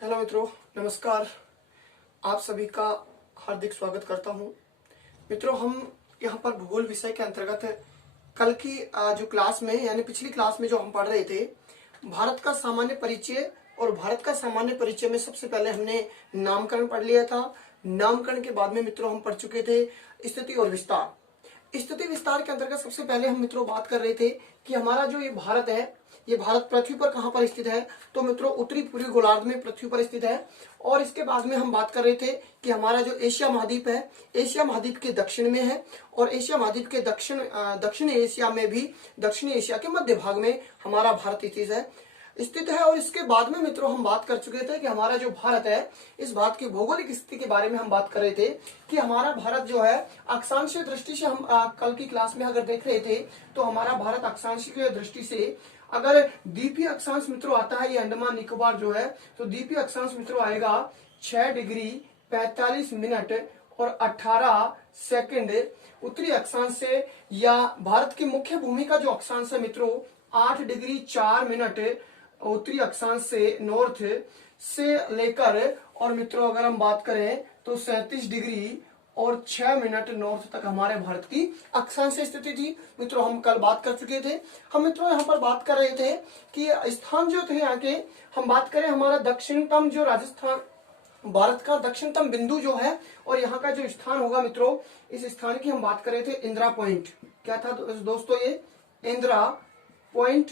Hello मित्रों, नमस्कार। आप सभी का हार्दिक स्वागत करता हूं। मित्रों, हम यहाँ पर भूगोल विषय के अंतर्गत कल की जो क्लास में यानी पिछली क्लास में जो हम पढ़ रहे थे, भारत का सामान्य परिचय। और भारत का सामान्य परिचय में सबसे पहले हमने नामकरण पढ़ लिया था। नामकरण के बाद में मित्रों हम पढ़ चुके थे स्थिति और विस्तार। स्थिति विस्तार के अंतर्गत सबसे पहले हम मित्रों बात कर रहे थे कि हमारा जो ये भारत है, ये भारत पृथ्वी पर कहां पर स्थित है। तो मित्रों उत्तरी पूर्वी गोलार्ध में पृथ्वी पर स्थित है। और इसके बाद में हम बात कर रहे थे कि हमारा जो एशिया महाद्वीप है, एशिया महाद्वीप के दक्षिण में है। और एशिया महाद्वीप के दक्षिण एशिया में भी, दक्षिणी एशिया के मध्य भाग में हमारा भारत स्थित है। और इसके बाद में मित्रों हम बात कर चुके थे कि हमारा जो भारत है, इस भारत की भौगोलिक स्थिति के बारे में हम बात कर रहे थे कि हमारा भारत जो है अक्षांशीय दृष्टि से, हम कल की क्लास में अगर देख रहे थे तो हमारा भारत अक्षांशीय दृष्टि से, अगर द्वीपीय अक्षांश मित्रों आता है, ये अंडमान निकोबार जो है, तो द्वीपीय अक्षांश मित्रों आएगा 6 डिग्री 45 मिनट और 18 सेकंड। उत्तरी अक्षांश से या भारत की मुख्य भूमि का जो अक्षांश है मित्रों 8 डिग्री 4 मिनट उत्तरी अक्षांश से नॉर्थ से लेकर, और मित्रों अगर हम बात करें तो 37 डिग्री और 6 मिनट नॉर्थ तक हमारे भारत की अक्षांशीय स्थिति थी। मित्रों हम कल बात कर चुके थे। हम मित्रों यहाँ पर बात कर रहे थे कि स्थान जो थे यहाँ के, हम बात करें हमारा दक्षिणतम जो राजस्थान, भारत का दक्षिणतम बिंदु जो है, और यहाँ का जो स्थान होगा मित्रों, इस स्थान की हम बात कर रहे थे इंदिरा पॉइंट। क्या था दोस्तों? ये इंदिरा पॉइंट।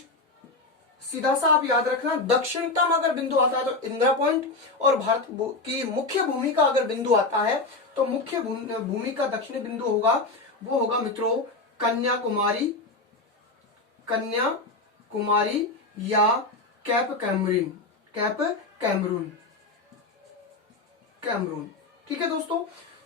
सीधा सा आप याद रखना, दक्षिणतम अगर बिंदु आता है तो इंदिरा पॉइंट, और भारत की मुख्य भूमि का अगर बिंदु आता है तो मुख्य भूमि का दक्षिणी बिंदु होगा, वो होगा मित्रों कन्याकुमारी, कन्याकुमारी या cape Comorin, cape Comorin, Comorin. ठीक है दोस्तों,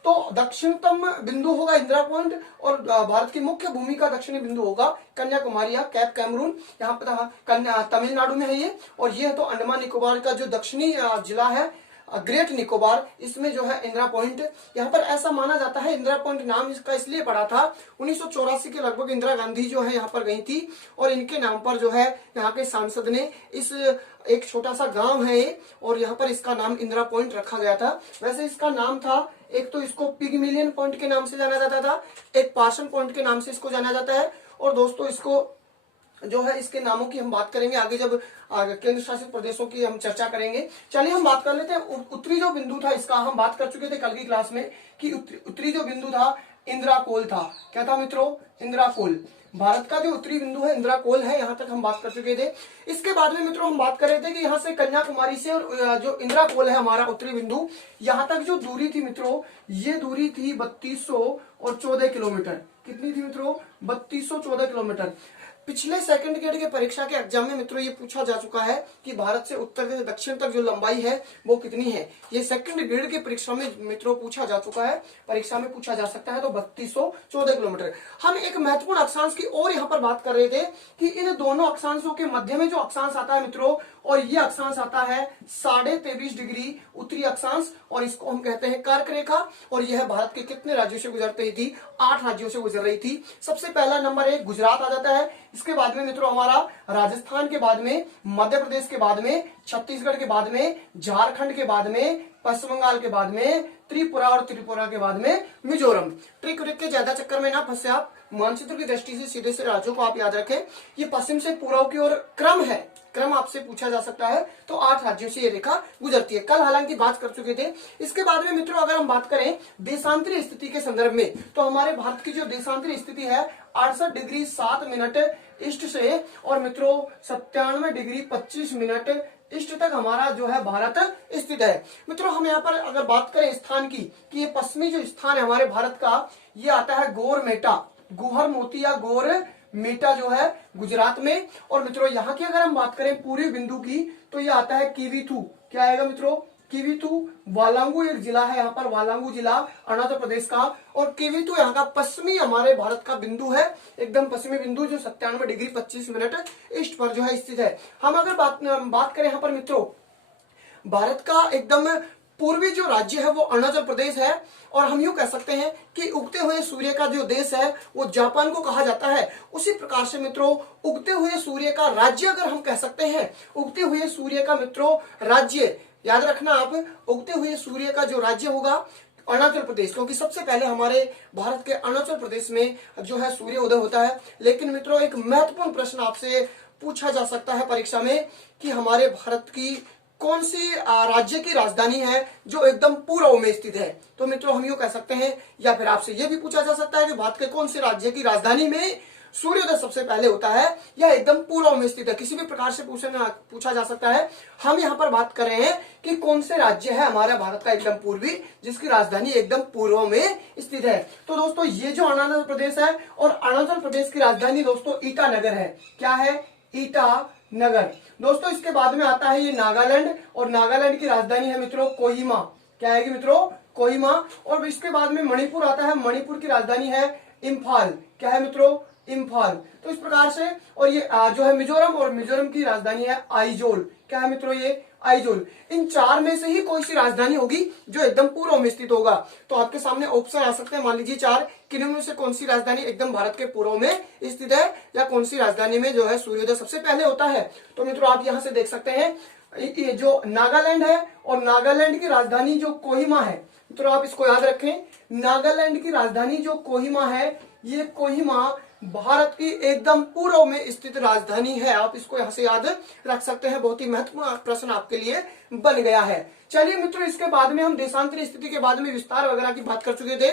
तो दक्षिणतम बिंदु होगा इंदिरा पॉइंट, और भारत की मुख्य भूमि का दक्षिणी बिंदु होगा कन्याकुमारी या कैप कैमरून। यहाँ पर तमिलनाडु में है ये, और ये है तो अंडमान निकोबार का जो दक्षिणी जिला है, ग्रेट निकोबार, इसमें जो है इंदिरा पॉइंट। यहाँ पर ऐसा माना जाता है, इंदिरा पॉइंट नाम इसका इसलिए पड़ा था, 1984 के लगभग इंदिरा गांधी जो है यहाँ पर गई थी, और इनके नाम पर जो है यहाँ के सांसद ने इस, एक छोटा सा गांव है ये, और यहाँ पर इसका नाम इंदिरा पॉइंट रखा गया था। वैसे इसका नाम था, एक तो इसको पिगमिलियन पॉइंट के नाम से जाना जाता था, एक पार्सन पॉइंट के नाम से इसको जाना जाता है। और दोस्तों इसको जो है, इसके नामों की हम बात करेंगे आगे, जब केंद्र शासित प्रदेशों की हम चर्चा करेंगे। चलिए हम बात कर लेते हैं उत्तरी जो बिंदु था, इसका हम बात कर चुके थे कल की क्लास में कि उत्तरी जो बिंदु था इंदिरा कोल था। क्या था मित्रों? इंदिरा कोल। भारत का जो उत्तरी बिंदु है इंदिरा कोल है, यहाँ तक हम बात कर चुके थे। इसके बाद में मित्रों हम बात कर रहे थे कि यहाँ से कन्याकुमारी से, और जो इंदिरा कोल है हमारा उत्तरी बिंदु, यहाँ तक जो दूरी थी मित्रों, ये दूरी थी 3214 किलोमीटर। कितनी थी मित्रों? 3214 किलोमीटर। पिछले सेकंड ग्रेड के परीक्षा के एग्जाम में मित्रों ये पूछा जा चुका है कि भारत से उत्तर से दक्षिण तक जो लंबाई है वो कितनी है। ये सेकंड ग्रेड के परीक्षा में मित्रों पूछा जा चुका है, परीक्षा में पूछा जा सकता है। तो 3214 किलोमीटर। हम एक महत्वपूर्ण अक्षांश की और यहाँ पर बात कर रहे थे कि इन दोनों अक्षांशों के मध्य में जो अक्षांश आता है मित्रों, और ये अक्षांश आता है 23.5 डिग्री उत्तरी अक्षांश, और इसको हम कहते हैं कर्क रेखा। और यह भारत के कितने राज्यों से गुजरती रही थी? 8 राज्यों से गुजर रही थी। सबसे पहला नंबर 1 गुजरात आ जाता है। इसके बाद में मित्रों हमारा राजस्थान के बाद में मध्य प्रदेश के बाद में छत्तीसगढ़ के बाद में झारखंड के बाद में पश्चिम बंगाल के बाद में त्रिपुरा, और त्रिपुरा के बाद में मिजोरम। ट्रिक के ज्यादा चक्कर में ना फंसे आप, मानचित्र की दृष्टि से सीधे से राज्यों को आप याद रखें। ये पश्चिम से पूर्व की ओर क्रम है, क्रम आपसे पूछा जा सकता है। तो 8 राज्यों से ये रेखा गुजरती है। कल हालांकि बात कर चुके थे। इसके बाद में मित्रों अगर हम बात करें देशांतरी स्थिति के संदर्भ में, तो हमारे भारत की जो देशांतरी स्थिति है 68 डिग्री 7 मिनट ईस्ट से, और मित्रों 97 डिग्री 25 मिनट ईस्ट तक हमारा जो है भारत स्थित है। मित्रों हम यहाँ पर अगर बात करें स्थान की, कि ये पश्चिमी जो स्थान है हमारे भारत का, ये आता है गोरमेटा, गुहर मोती या गोर मेटा जो है गुजरात में। और मित्रों यहाँ की अगर हम बात करें पूर्वी बिंदु की, तो ये आता है किवीथू। क्या आएगा मित्रों? किवीथू। वालांगू एक जिला है यहाँ पर, वालांगू जिला अरुणाचल प्रदेश का। और किवीथू यहाँ का पश्चिमी हमारे भारत का बिंदु है, एकदम पश्चिमी बिंदु, जो 97 डिग्री 25 मिनट ईस्ट पर जो है स्थित है। हम अगर बात करें यहाँ पर मित्रों, भारत का एकदम पूर्वी जो राज्य है वो अरुणाचल प्रदेश है। और हम यूं कह सकते हैं कि उगते हुए सूर्य का जो देश है वो जापान को कहा जाता है। उसी प्रकार से मित्रों उगते हुए सूर्य का राज्य अगर हम कह सकते हैं, उगते हुए सूर्य का मित्रों राज्य याद रखना आप, उगते हुए सूर्य का जो राज्य होगा अरुणाचल प्रदेश, क्योंकि सबसे पहले हमारे भारत के अरुणाचल प्रदेश में जो है सूर्य उदय होता है। लेकिन मित्रों एक महत्वपूर्ण प्रश्न आपसे पूछा जा सकता है परीक्षा में कि हमारे भारत की कौन सी राज्य की राजधानी है जो एकदम पूर्व में स्थित है। तो मित्रों हम यूं कह सकते हैं, या फिर आपसे यह भी पूछा जा सकता है कि भारत के कौन से राज्य की राजधानी में सूर्योदय सबसे पहले होता है या एकदम पूर्व में स्थित है। किसी भी प्रकार से पूछा जा सकता है। हम यहाँ पर बात कर रहे हैं कि कौन से राज्य है हमारा भारत का एकदम पूर्वी जिसकी राजधानी एकदम पूर्व में स्थित है। तो दोस्तों ये जो अरुणाचल प्रदेश है, और अरुणाचल प्रदेश की राजधानी दोस्तों ईटानगर है। क्या है? ईटानगर। दोस्तों इसके बाद में आता है ये नागालैंड, और नागालैंड की राजधानी है मित्रों कोहिमा। क्या है मित्रों? कोहिमा। और इसके बाद में मणिपुर आता है, मणिपुर की राजधानी है इम्फाल। क्या है मित्रों? इम्फाल। तो इस प्रकार से, और ये जो है मिजोरम, और मिजोरम की राजधानी है आइजोल। क्या है मित्रों? ये आइजोल। इन चार में से ही कोई सी राजधानी होगी जो एकदम पूर्व में स्थित होगा। तो आपके सामने ऑप्शन आ सकते हैं, मान लीजिए चार, किन्हीं से कौन सी राजधानी एकदम भारत के पूर्व में स्थित है, या कौन सी राजधानी में जो है सूर्योदय सबसे पहले होता है। तो मित्रों आप यहां से देख सकते हैं, ये जो नागालैंड है, और नागालैंड की राजधानी जो कोहिमा है, मित्रों आप इसको याद रखें, नागालैंड की राजधानी जो कोहिमा है, ये कोहिमा भारत की एकदम पूर्व में स्थित राजधानी है। आप इसको यहां से याद रख सकते हैं। बहुत ही महत्वपूर्ण प्रश्न आपके लिए बन गया है। चलिए मित्रों इसके बाद में हम देशांतरी स्थिति के बाद में विस्तार वगैरह की बात कर चुके थे।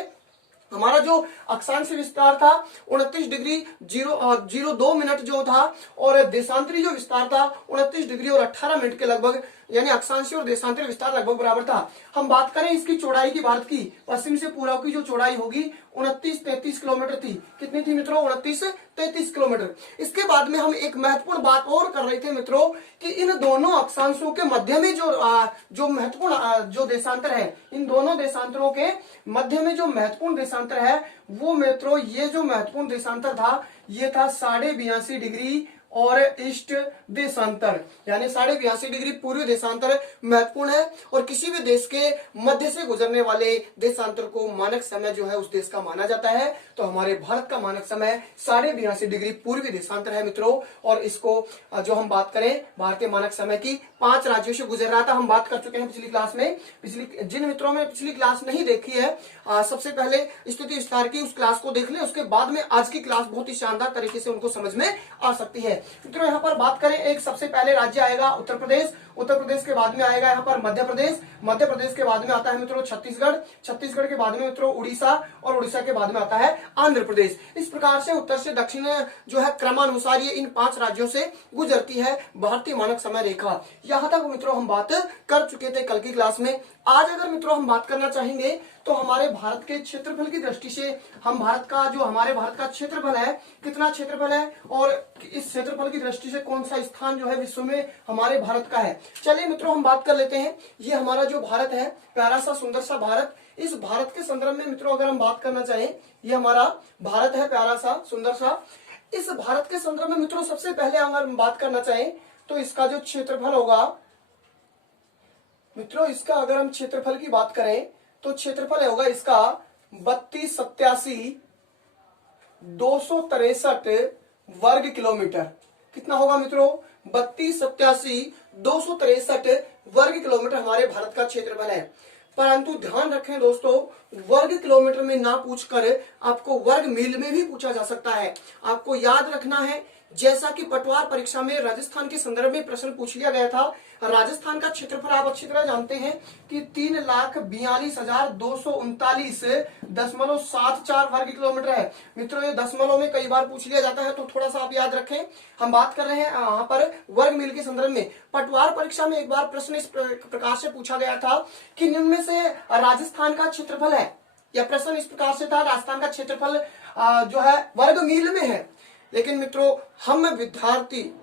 हमारा जो अक्षांश विस्तार था 29 डिग्री 0.02 मिनट जो था, और देशांतरी जो विस्तार था 29 डिग्री और 18 मिनट के लगभग, यानी अक्षांशी और देशांतरी विस्तार लगभग बराबर था। हम बात करें इसकी चौड़ाई की, भारत की पश्चिम से पूर्व की जो चौड़ाई होगी 29-33 किलोमीटर थी। कितनी थी मित्रों? 29-33 किलोमीटर। इसके बाद में हम एक महत्वपूर्ण बात और कर रहे थे मित्रों कि इन दोनों अक्षांशों के मध्य में जो महत्वपूर्ण जो देशांतर है, इन दोनों देशांतरों के मध्य में जो महत्वपूर्ण देशांतर है वो मित्रों, ये जो महत्वपूर्ण देशांतर था ये था 82.5 डिग्री और ईस्ट देशांतर, यानी 82.5 डिग्री पूर्वी देशांतर महत्वपूर्ण है। और किसी भी देश के मध्य से गुजरने वाले देशांतर को मानक समय जो है उस देश का माना जाता है। तो हमारे भारत का मानक समय 82.5 डिग्री पूर्वी देशांतर है मित्रों। और इसको जो हम बात करें भारतीय मानक समय की 5 राज्यों से गुजर रहा था, हम बात कर चुके हैं पिछली क्लास में। जिन मित्रों ने पिछली क्लास नहीं देखी है, सबसे पहले स्थिति विस्तार की उस क्लास को देख लें, उसके बाद में आज की क्लास बहुत ही शानदार तरीके से उनको समझ में आ सकती है। मित्रों यहाँ पर बात करें, एक सबसे पहले राज्य आएगा उत्तर प्रदेश, उत्तर प्रदेश के बाद में आएगा यहाँ पर मध्य प्रदेश, मध्य प्रदेश के बाद में आता है मित्रों छत्तीसगढ़, छत्तीसगढ़ के बाद में मित्रों उड़ीसा, और उड़ीसा के बाद में आता है आंध्र प्रदेश। इस प्रकार से उत्तर से दक्षिण जो है क्रमानुसार ये इन 5 राज्यों से गुजरती है भारतीय मानक समय रेखा। यहाँ तक मित्रों हम बात कर चुके थे कल की क्लास में। आज अगर मित्रों हम बात करना चाहेंगे तो हमारे भारत के क्षेत्रफल की दृष्टि से, हम हमारे भारत का क्षेत्रफल है, कितना क्षेत्रफल है, और इस क्षेत्रफल की दृष्टि से कौन सा स्थान जो है विश्व में हमारे भारत का है। चलिए मित्रों हम बात कर लेते हैं। ये हमारा जो भारत है, प्यारा सा सुंदर सा भारत, इस भारत के संदर्भ में मित्रों अगर हम बात करना चाहें, ये हमारा भारत है प्यारा सा सुंदर सा। इस भारत के संदर्भ में मित्रों सबसे पहले अगर हम बात करना चाहें तो इसका जो क्षेत्रफल होगा मित्रों, इसका अगर हम क्षेत्रफल की बात करें तो क्षेत्रफल होगा इसका 3287,263 वर्ग किलोमीटर। कितना होगा मित्रों? 3287,263 वर्ग किलोमीटर हमारे भारत का क्षेत्रफल है। परंतु ध्यान रखें दोस्तों, वर्ग किलोमीटर में ना पूछकर आपको वर्ग मील में भी पूछा जा सकता है। आपको याद रखना है, जैसा कि पटवार परीक्षा में राजस्थान के संदर्भ में प्रश्न पूछ लिया गया था। राजस्थान का क्षेत्रफल आप अच्छी तरह जानते हैं कि 3,42,239.74 वर्ग किलोमीटर है। मित्रों ये दशमलव में कई बार पूछ लिया जाता है, तो थोड़ा सा आप याद रखें। हम बात कर रहे हैं यहाँ पर वर्ग मील के संदर्भ में। पटवार परीक्षा में एक बार प्रश्न इस प्रकार से पूछा गया था कि निम्न में से राजस्थान का क्षेत्रफल है, यह प्रश्न इस प्रकार से था, राजस्थान का क्षेत्रफल जो है वर्ग मील में है। लेकिन मित्रों हम विद्यार्थी,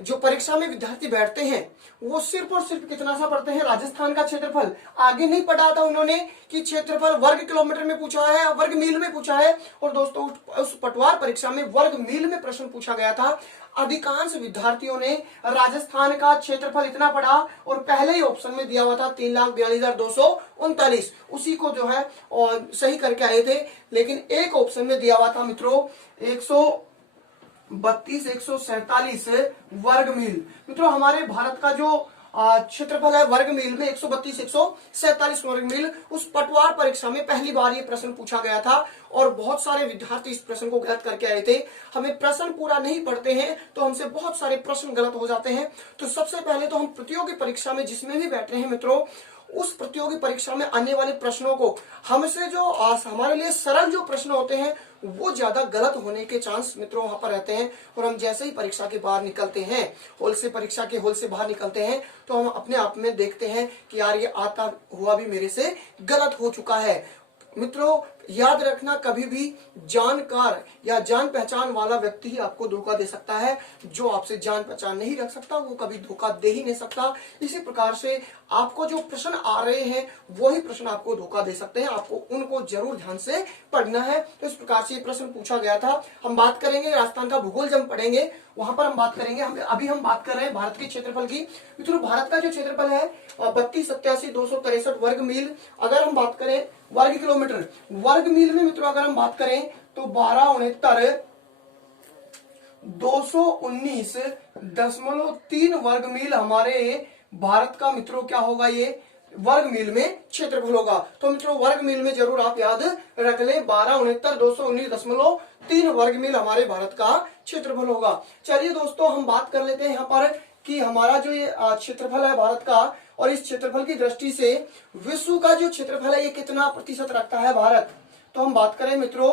जो परीक्षा में विद्यार्थी बैठते हैं, वो सिर्फ और सिर्फ कितना सा पढ़ते हैं? राजस्थान का क्षेत्रफल। आगे नहीं पढ़ा था उन्होंने कि क्षेत्रफल वर्ग किलोमीटर में पूछा है, वर्ग मील में पूछा है। और दोस्तों उस पटवार परीक्षा में वर्ग मील में प्रश्न पूछा गया था। अधिकांश विद्यार्थियों ने राजस्थान का क्षेत्रफल इतना पढ़ा, और पहले ही ऑप्शन में दिया हुआ था 3,42,239, उसी को जो है और सही करके आए थे। लेकिन एक ऑप्शन में दिया हुआ था मित्रों 132,147 वर्ग मील। मित्रों हमारे भारत का जो क्षेत्रफल है वर्ग मील में 132 147 वर्ग मील। उस पटवार परीक्षा में पहली बार ये प्रश्न पूछा गया था और बहुत सारे विद्यार्थी इस प्रश्न को गलत करके आए थे। हमें प्रश्न पूरा नहीं पढ़ते हैं तो हमसे बहुत सारे प्रश्न गलत हो जाते हैं। तो सबसे पहले तो हम प्रतियोगी परीक्षा में जिसमें भी बैठ रहे हैं मित्रों, उस प्रतियोगी परीक्षा में आने वाले प्रश्नों को हमसे जो हमारे लिए सरल जो प्रश्न होते हैं वो ज्यादा गलत होने के चांस मित्रों वहां पर रहते हैं। और हम जैसे ही परीक्षा के बाहर निकलते हैं, हॉल से परीक्षा के हॉल से बाहर निकलते हैं तो हम अपने आप में देखते हैं कि यार ये आता हुआ भी मेरे से गलत हो चुका है। मित्रों याद रखना, कभी भी जानकार या जान पहचान वाला व्यक्ति ही आपको धोखा दे सकता है। जो आपसे जान पहचान नहीं रख सकता वो कभी धोखा दे ही नहीं सकता। इसी प्रकार से आपको जो प्रश्न आ रहे हैं वही प्रश्न आपको धोखा दे सकते हैं। आपको उनको जरूर ध्यान से पढ़ना है। तो इस प्रकार से ये प्रश्न पूछा गया था। हम बात करेंगे राजस्थान का भूगोल, जब पढ़ेंगे वहां पर हम बात करेंगे। अभी हम बात कर रहे हैं भारत के क्षेत्रफल की। मित्रों भारत का जो क्षेत्रफल है 32,87,263 वर्ग मील। अगर हम बात करें वर्ग किलोमीटर, वर्ग मील में मित्रों अगर हम बात करें तो 12,69,219.3 वर्ग मील हमारे भारत का मित्रों क्या होगा, ये वर्ग मील में क्षेत्रफल होगा। तो मित्रों वर्ग मील में जरूर आप याद रख लें 12,69,219.3 वर्ग मील हमारे भारत का क्षेत्रफल होगा। चलिए दोस्तों हम बात कर लेते हैं यहाँ पर कि हमारा जो ये क्षेत्रफल है भारत का, और इस क्षेत्रफल की दृष्टि से विश्व का जो क्षेत्रफल है ये कितना प्रतिशत रखता है भारत। तो हम बात करें मित्रों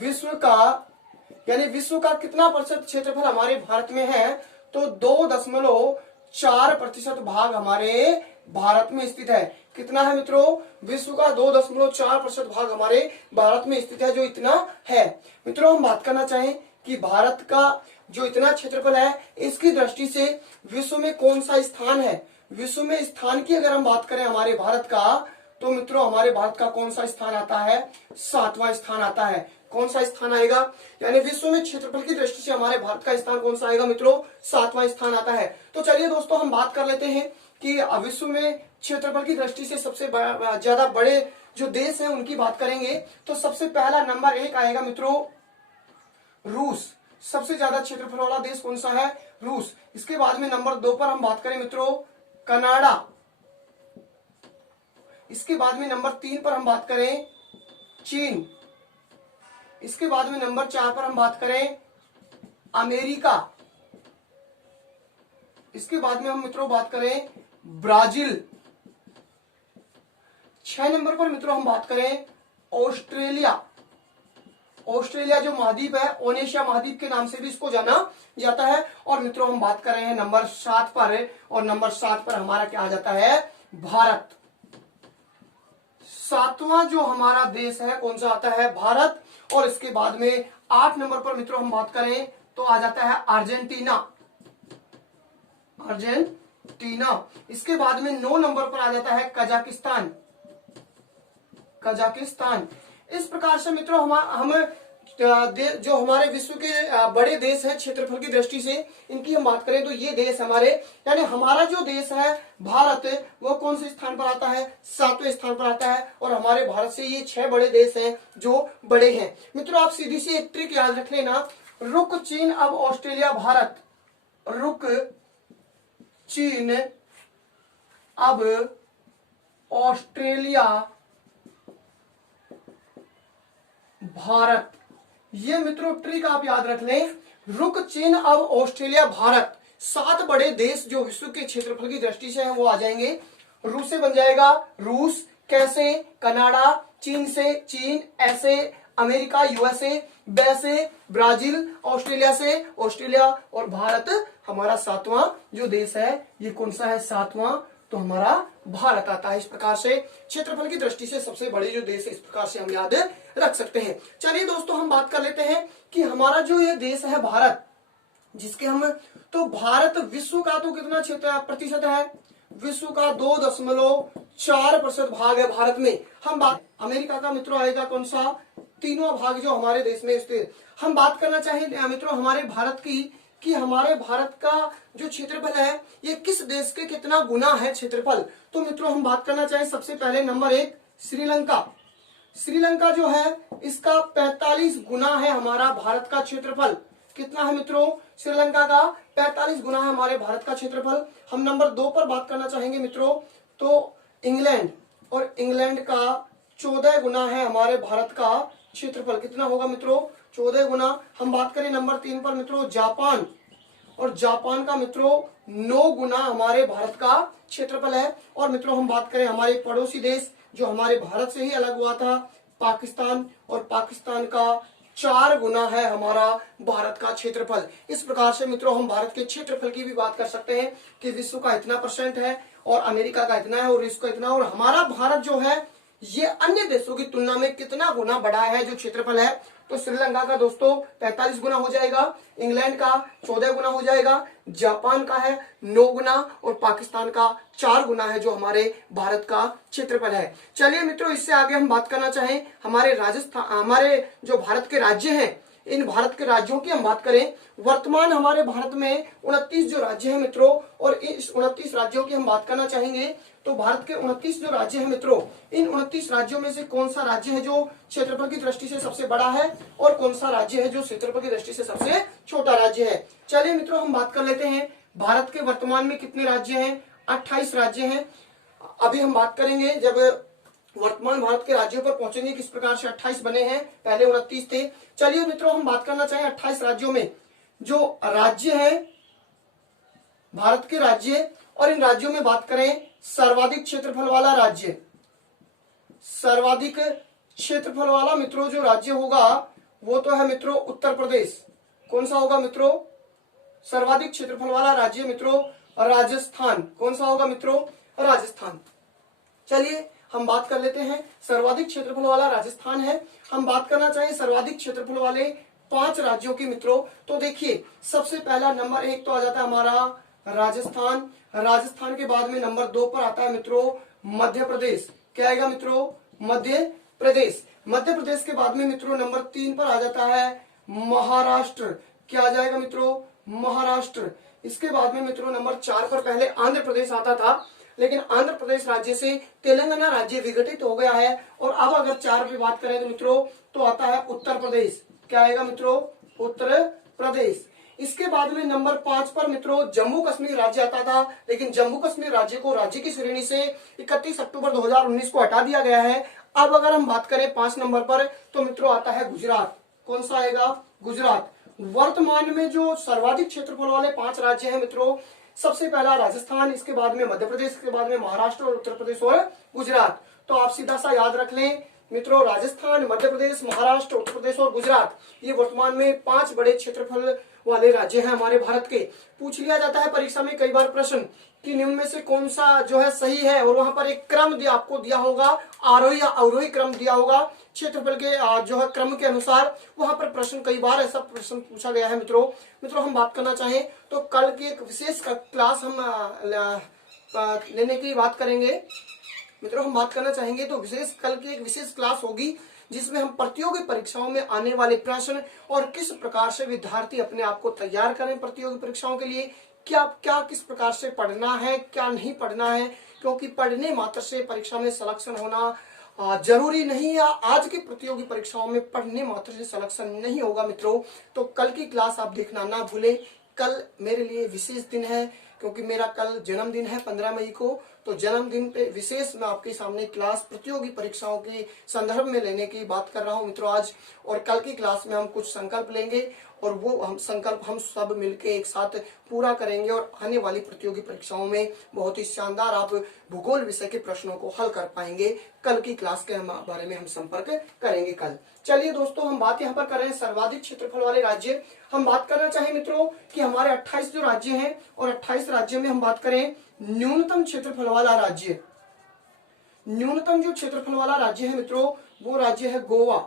विश्व का, यानी विश्व का कितना प्रतिशत क्षेत्रफल हमारे भारत में है, तो 2.4% भाग हमारे भारत में स्थित है। कितना है मित्रों, विश्व का 2.4% भाग हमारे भारत में स्थित है, जो इतना है। मित्रों हम बात करना चाहें कि भारत का जो इतना क्षेत्रफल है इसकी दृष्टि से विश्व में कौन सा स्थान है। विश्व में स्थान की अगर हम बात करें हमारे भारत का, तो मित्रों हमारे भारत का कौन सा स्थान आता है, 7वां स्थान आता है। कौन सा स्थान आएगा, यानी विश्व में क्षेत्रफल की दृष्टि से हमारे भारत का स्थान कौन सा आएगा मित्रों, 7वां स्थान आता है। तो चलिए दोस्तों हम बात कर लेते हैं कि विश्व में क्षेत्रफल की दृष्टि से सबसे ज्यादा बड़े जो देश हैं उनकी बात करेंगे। तो सबसे पहला नंबर 1 आएगा मित्रों रूस। सबसे ज्यादा क्षेत्रफल वाला देश कौन सा है, रूस। इसके बाद में नंबर 2 पर हम बात करें मित्रों कनाडा। इसके बाद में नंबर 3 पर हम बात करें चीन। इसके बाद में नंबर 4 पर हम बात करें अमेरिका। इसके बाद में हम मित्रों बात करें ब्राजील। 6 नंबर पर मित्रों हम बात करें ऑस्ट्रेलिया। ऑस्ट्रेलिया जो महाद्वीप है ओनेशिया महाद्वीप के नाम से भी इसको जाना जाता है। और मित्रों हम बात कर रहे हैं नंबर 7 पर, और नंबर 7 पर हमारा क्या आ जाता है, भारत। 7वां जो हमारा देश है कौन सा आता है, भारत। और इसके बाद में 8 नंबर पर मित्रों हम बात करें तो आ जाता है अर्जेंटीना। अर्जेंटीना। इसके बाद में 9 नंबर पर आ जाता है कजाकिस्तान। कजाकिस्तान। इस प्रकार से मित्रों हम जो हमारे विश्व के बड़े देश हैं क्षेत्रफल की दृष्टि से, इनकी हम बात करें तो ये देश हमारे, यानी हमारा जो देश है भारत, वो कौन से स्थान पर आता है, 7वें स्थान पर आता है। और हमारे भारत से ये 6 बड़े देश हैं जो बड़े हैं। मित्रों आप सीधी सी एक ट्रिक याद रख लेना, रुक चीन अब ऑस्ट्रेलिया भारत, रुक चीन अब ऑस्ट्रेलिया भारत। ये मित्रों ट्रिक आप याद रख लें, रुक चीन अब ऑस्ट्रेलिया भारत। 7 बड़े देश जो विश्व के क्षेत्रफल की दृष्टि से हैं वो आ जाएंगे। रूस से बन जाएगा रूस, कैसे कनाडा, चीन से चीन, ऐसे अमेरिका यूएसए, वैसे ब्राजील, ऑस्ट्रेलिया से ऑस्ट्रेलिया, और भारत हमारा 7वां जो देश है ये कौन सा है, 7वां, तो हमारा भारत आता है। इस प्रकार से क्षेत्रफल की दृष्टि से सबसे बड़े जो देश है इस प्रकार से हम याद रख सकते हैं। चलिए दोस्तों हम बात कर लेते हैं कि हमारा जो ये देश है भारत, जिसके हम, तो भारत विश्व का तो कितना क्षेत्र प्रतिशत है, विश्व का 2.4% भाग है भारत में। हम बात अमेरिका का मित्रों आएगा कौन सा, 3वां भाग जो हमारे देश में स्थित। हम बात करना चाहें मित्रों हमारे भारत की, कि हमारे भारत का जो क्षेत्रफल है ये किस देश के कितना गुना है क्षेत्रफल। तो मित्रों हम बात करना चाहें सबसे पहले नंबर 1 श्रीलंका। श्रीलंका जो है इसका 45 गुना है हमारा भारत का क्षेत्रफल। कितना है मित्रों? श्रीलंका का 45 गुना है हमारे भारत का क्षेत्रफल। हम नंबर 2 पर बात करना चाहेंगे मित्रों, तो इंग्लैंड, और इंग्लैंड का 14 गुना है हमारे भारत का क्षेत्रफल। कितना होगा मित्रों? 14 गुना। हम बात करें नंबर 3 पर मित्रों, जापान, और जापान का मित्रों 9 गुना हमारे भारत का क्षेत्रफल है। और मित्रों हम बात करें हमारे पड़ोसी देश जो हमारे भारत से ही अलग हुआ था, पाकिस्तान, और पाकिस्तान का 4 गुना है हमारा भारत का क्षेत्रफल। इस प्रकार से मित्रों हम भारत के क्षेत्रफल की भी बात कर सकते हैं कि विश्व का इतना % है, और अमेरिका का इतना है, और इसका इतना, और हमारा भारत जो है ये अन्य देशों की तुलना में कितना गुना बड़ा है जो क्षेत्रफल है। तो श्रीलंका का दोस्तों 45 गुना हो जाएगा, इंग्लैंड का 14 गुना हो जाएगा, जापान का है 9 गुना, और पाकिस्तान का 4 गुना है जो हमारे भारत का क्षेत्रफल है। चलिए मित्रों, इससे आगे हम बात करना चाहें हमारे हमारे जो भारत के राज्य हैं, इन भारत के राज्यों की हम बात करें, वर्तमान हमारे भारत में 29 जो राज्य हैं मित्रों, और इस 29 राज्यों की हम बात करना चाहेंगे तो भारत के 29 जो राज्य हैं मित्रों, इन 29 राज्यों में से कौन सा राज्य है जो क्षेत्रफल की दृष्टि से सबसे बड़ा है, और कौन सा राज्य है जो क्षेत्रफल की दृष्टि से सबसे छोटा राज्य है। चलिए मित्रों हम बात कर लेते हैं भारत के वर्तमान में कितने राज्य हैं। 28 राज्य हैं। अभी हम बात करेंगे जब वर्तमान भारत के राज्यों पर पहुंचेंगे किस प्रकार से 28 बने हैं, पहले 29 थे। चलिए मित्रों हम बात करना चाहें 28 राज्यों में जो राज्य है, भारत के राज्य, और इन राज्यों में बात करें सर्वाधिक क्षेत्रफल वाला राज्य, सर्वाधिक क्षेत्रफल वाला मित्रों जो राज्य होगा वो तो है मित्रों उत्तर प्रदेश। कौन सा होगा मित्रों? सर्वाधिक क्षेत्रफल वाला राज्य मित्रों राजस्थान। कौन सा होगा मित्रों? राजस्थान। चलिए हम बात कर लेते हैं, सर्वाधिक क्षेत्रफल वाला राजस्थान है। हम बात करना चाहें सर्वाधिक क्षेत्रफल वाले 5 राज्यों की मित्रों, तो देखिए सबसे पहला नंबर 1 तो आ जाता है हमारा राजस्थान। राजस्थान के बाद में नंबर 2 पर आता है मित्रों मध्य प्रदेश। क्या आएगा मित्रों? मध्य प्रदेश। मध्य प्रदेश के बाद में मित्रों नंबर 3 पर आ जाता है महाराष्ट्र। क्या आ जाएगा मित्रों? महाराष्ट्र। इसके बाद में मित्रों नंबर 4 पर पहले आंध्र प्रदेश आता था, लेकिन आंध्र प्रदेश राज्य से तेलंगाना राज्य विघटित हो गया है, और अब अगर 4 पे बात करें तो मित्रों तो आता है उत्तर प्रदेश। क्या आएगा मित्रों? उत्तर प्रदेश। इसके बाद में नंबर 5 पर मित्रों जम्मू कश्मीर राज्य आता था, लेकिन जम्मू कश्मीर राज्य को राज्य की श्रेणी से 31 अक्टूबर 2019 को हटा दिया गया है। अब अगर हम बात करें 5 नंबर पर तो मित्रों आता है गुजरात। कौन सा आएगा? गुजरात। वर्तमान में जो सर्वाधिक क्षेत्रफल वाले 5 राज्य हैं मित्रों, सबसे पहला राजस्थान, इसके बाद में मध्य प्रदेश, इसके बाद में महाराष्ट्र और उत्तर प्रदेश और गुजरात। तो आप सीधा सा याद रख लें मित्रों, राजस्थान, मध्य प्रदेश, महाराष्ट्र, उत्तर प्रदेश और गुजरात, ये वर्तमान में 5 बड़े क्षेत्रफल वाले राज्य हैं हमारे भारत के। पूछ लिया जाता है परीक्षा में कई बार प्रश्न कि निम्न में से कौन सा जो है सही है, और वहां पर एक क्रम आपको दिया होगा, आरोही या अवरोही क्रम दिया होगा क्षेत्रफल के जो है क्रम के अनुसार। वहां पर प्रश्न कई बार ऐसा प्रश्न पूछा गया है मित्रों। हम बात करना चाहें तो कल की एक विशेष क्लास हम लेने की बात करेंगे मित्रों। हम बात करना चाहेंगे तो कल की एक विशेष क्लास होगी जिसमें हम प्रतियोगी परीक्षाओं में आने वाले प्रश्न और किस प्रकार से विद्यार्थी अपने आप को तैयार करें प्रतियोगी परीक्षाओं के लिए, क्या किस प्रकार से पढ़ना है, क्या नहीं पढ़ना है, क्योंकि पढ़ने मात्र से परीक्षा में सिलेक्शन होना जरूरी नहीं है। आज की प्रतियोगी परीक्षाओं में पढ़ने मात्र से सिलेक्शन नहीं होगा मित्रों। तो कल की क्लास आप देखना ना भूलें। कल मेरे लिए विशेष दिन है क्योंकि मेरा कल जन्मदिन है 15 मई को। तो जन्मदिन पे विशेष मैं आपके सामने क्लास प्रतियोगी परीक्षाओं के संदर्भ में लेने की बात कर रहा हूं मित्रों आज। और कल की क्लास में हम कुछ संकल्प लेंगे और वो हम संकल्प हम सब मिलके एक साथ पूरा करेंगे और आने वाली प्रतियोगी परीक्षाओं में बहुत ही शानदार आप भूगोल विषय के प्रश्नों को हल कर पाएंगे। कल की क्लास के बारे में हम संपर्क करेंगे कल। चलिए दोस्तों, हम बात यहाँ पर कर रहे हैं सर्वाधिक क्षेत्रफल वाले राज्य। हम बात करना चाहें मित्रों कि हमारे 28 जो राज्य हैं और 28 राज्यों में हम बात करें न्यूनतम क्षेत्रफल वाला राज्य। न्यूनतम जो क्षेत्रफल वाला राज्य है मित्रों वो राज्य है गोवा।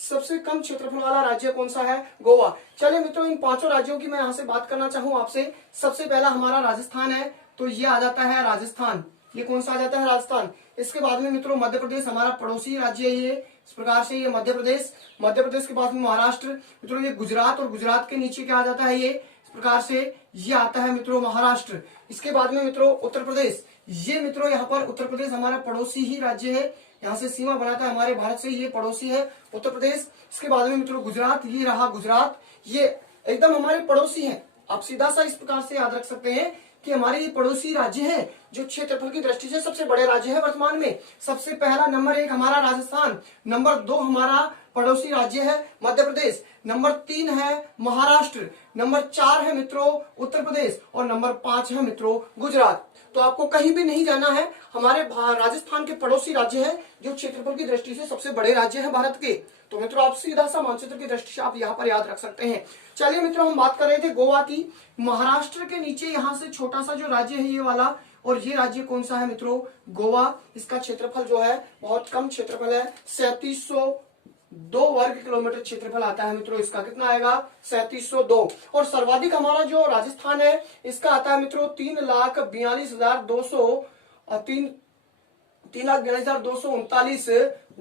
सबसे कम क्षेत्रफल वाला राज्य कौन सा है? गोवा। चलिए मित्रों, इन 5 राज्यों की मैं यहाँ से बात करना चाहूँ आपसे। सबसे पहला हमारा राजस्थान है, तो ये आ जाता है राजस्थान। ये कौन सा आ जाता है? राजस्थान। इसके बाद में मित्रों मध्य प्रदेश हमारा पड़ोसी राज्य है, ये इस प्रकार से ये मध्य प्रदेश। मध्य प्रदेश के बाद में महाराष्ट्र मित्रों, ये गुजरात, और गुजरात के नीचे क्या आ जाता है? ये इस प्रकार से ये आता है मित्रों महाराष्ट्र। इसके बाद में मित्रों उत्तर प्रदेश। ये मित्रों यहाँ पर उत्तर प्रदेश हमारा पड़ोसी ही राज्य है, यहाँ से सीमा बनाता है हमारे भारत से, ये पड़ोसी है उत्तर प्रदेश। इसके बाद में मित्रों गुजरात, ये रहा गुजरात। ये एकदम हमारे पड़ोसी हैं। आप सीधा सा इस प्रकार से याद रख सकते हैं कि हमारे ये पड़ोसी राज्य है जो क्षेत्रफल की दृष्टि से सबसे बड़े राज्य है वर्तमान में। सबसे पहला नंबर 1 हमारा राजस्थान, नंबर 2 हमारा पड़ोसी राज्य है मध्य प्रदेश, नंबर 3 है महाराष्ट्र, नंबर 4 है मित्रों उत्तर प्रदेश और नंबर 5 है मित्रों गुजरात। तो आपको कहीं भी नहीं जाना है, हमारे राजस्थान के पड़ोसी राज्य है जो क्षेत्रफल की दृष्टि से सबसे बड़े राज्य है भारत के। तो मित्रों आप सीधा सा मानचित्र की दृष्टि से आप यहाँ पर याद रख सकते हैं। चलिए मित्रों हम बात कर रहे थे गोवा की। महाराष्ट्र के नीचे यहाँ से छोटा सा जो राज्य है ये वाला, और ये राज्य कौन सा है मित्रों गोवा। इसका क्षेत्रफल जो है बहुत कम क्षेत्रफल है, 3702 वर्ग किलोमीटर क्षेत्रफल आता है मित्रों। इसका कितना आएगा 3702। और सर्वाधिक हमारा जो राजस्थान है इसका आता है मित्रों 3,42,239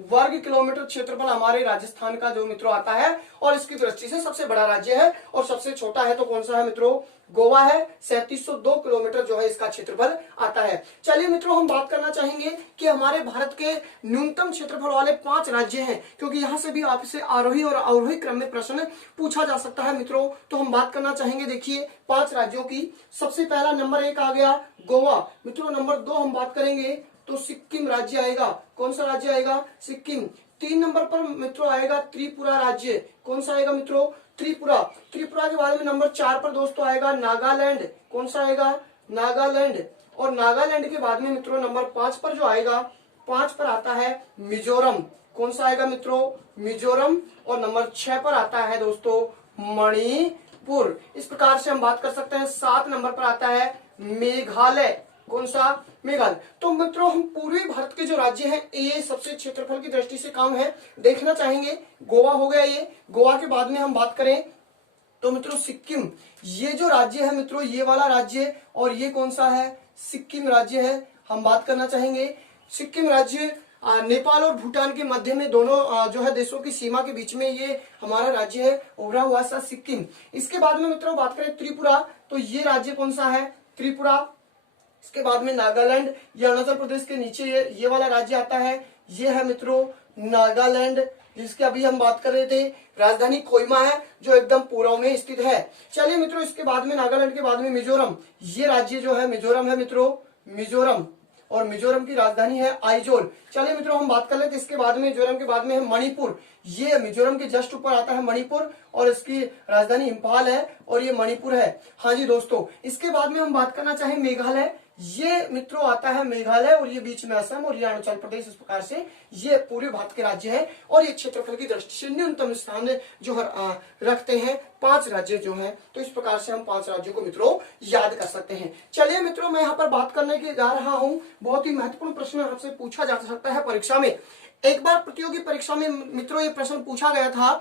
वर्ग किलोमीटर क्षेत्रफल हमारे राजस्थान का जो मित्रों आता है, और इसकी दृष्टि से सबसे बड़ा राज्य है। और सबसे छोटा है तो कौन सा है मित्रों गोवा है, 3702 किलोमीटर जो है इसका क्षेत्रफल आता है। चलिए मित्रों हम बात करना चाहेंगे कि हमारे भारत के न्यूनतम क्षेत्रफल वाले 5 राज्य हैं, क्योंकि यहाँ से भी आपसे आरोही और अवरोही क्रम में प्रश्न पूछा जा सकता है मित्रों। तो हम बात करना चाहेंगे देखिए 5 राज्यों की। सबसे पहला नंबर 1 आ गया गोवा मित्रों। नंबर 2 हम बात करेंगे तो सिक्किम राज्य आएगा। कौन सा राज्य आएगा सिक्किम। 3 नंबर पर मित्रों आएगा त्रिपुरा राज्य। कौन सा आएगा मित्रों त्रिपुरा। त्रिपुरा के बाद में नंबर 4 पर दोस्तों आएगा नागालैंड। कौन सा आएगा नागालैंड। और नागालैंड के बाद में मित्रों नंबर 5 पर जो आएगा 5 पर आता है मिजोरम। कौन सा आएगा मित्रों मिजोरम। और नंबर 6 पर आता है दोस्तों मणिपुर। इस प्रकार से हम बात कर सकते हैं। 7 नंबर पर आता है मेघालय। कौन सा मेघालय। तो मित्रों हम पूर्वी भारत के जो राज्य हैं ये सबसे क्षेत्रफल की दृष्टि से कम है, देखना चाहेंगे। गोवा हो गया ये। गोवा के बाद में हम बात करें तो मित्रों सिक्किम, ये जो राज्य है मित्रों ये वाला राज्य, और ये कौन सा है सिक्किम राज्य है। हम बात करना चाहेंगे सिक्किम राज्य नेपाल और भूटान के मध्य में दोनों जो है देशों की सीमा के बीच में ये हमारा राज्य है उभरा हुआ सा सिक्किम। इसके बाद में मित्रों बात करें त्रिपुरा, तो ये राज्य कौन सा है त्रिपुरा। इसके बाद में नागालैंड, ये अरुणाचल प्रदेश के नीचे ये वाला राज्य आता है, ये है मित्रों नागालैंड, जिसकी अभी हम बात कर रहे थे। राजधानी कोहिमा है जो एकदम पूर्व में स्थित है। चलिए मित्रों इसके बाद में नागालैंड के बाद में मिजोरम, ये राज्य जो है मिजोरम है मित्रों मिजोरम, और मिजोरम की राजधानी है आइजोल। चलिए मित्रों हम बात कर लेते इसके बाद में मिजोरम के बाद में है मणिपुर। ये मिजोरम के जस्ट ऊपर आता है मणिपुर, और इसकी राजधानी इंफाल है, और ये मणिपुर है। हाँ जी दोस्तों, इसके बाद में हम बात करना चाहें मेघालय। ये मित्रों आता है मेघालय, और ये बीच में असम, और ये अरुणाचल प्रदेश। इस प्रकार से ये पूरे भारत के राज्य है, और ये क्षेत्रफल की दृष्टि से न्यूनतम स्थान जो रखते हैं 5 राज्य जो हैं। तो इस प्रकार से हम 5 राज्यों को मित्रों याद कर सकते हैं। चलिए मित्रों मैं यहाँ पर बात करने के जा रहा हूँ, बहुत ही महत्वपूर्ण प्रश्न आपसे पूछा जा सकता है परीक्षा में। एक बार प्रतियोगी परीक्षा में मित्रों ये प्रश्न पूछा गया था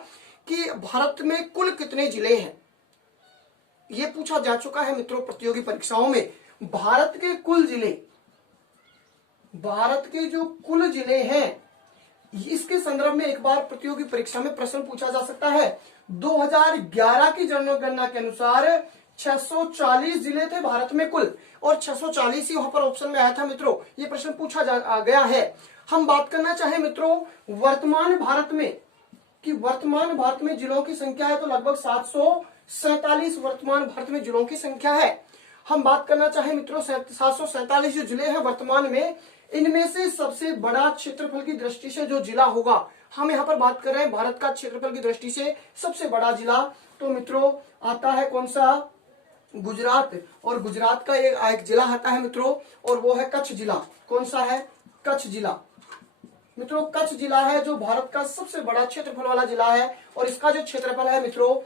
कि भारत में कुल कितने जिले हैं। ये पूछा जा चुका है मित्रों प्रतियोगी परीक्षाओं में। भारत के कुल जिले, भारत के जो कुल जिले हैं, इसके संदर्भ में एक बार प्रतियोगी परीक्षा में प्रश्न पूछा जा सकता है। 2011 की जनगणना के अनुसार 640 जिले थे भारत में कुल, और 640 ही वहां पर ऑप्शन में आया था मित्रों। ये प्रश्न पूछा गया है। हम बात करना चाहे मित्रों वर्तमान भारत में, कि वर्तमान भारत में जिलों की संख्या है तो लगभग 747 वर्तमान भारत में जिलों की संख्या है। हम बात करना चाहे मित्रों 747 जो जिले हैं वर्तमान में, इनमें से सबसे बड़ा क्षेत्रफल की दृष्टि से जो जिला होगा, हम यहाँ पर बात कर रहे हैं भारत का क्षेत्रफल की दृष्टि से सबसे बड़ा जिला, तो मित्रों आता है कौन सा गुजरात। और गुजरात का एक जिला आता है मित्रों, और वो है कच्छ जिला। कौन सा है कच्छ जिला मित्रों। कच्छ जिला है जो भारत का सबसे बड़ा क्षेत्रफल वाला जिला है, और इसका जो क्षेत्रफल है मित्रों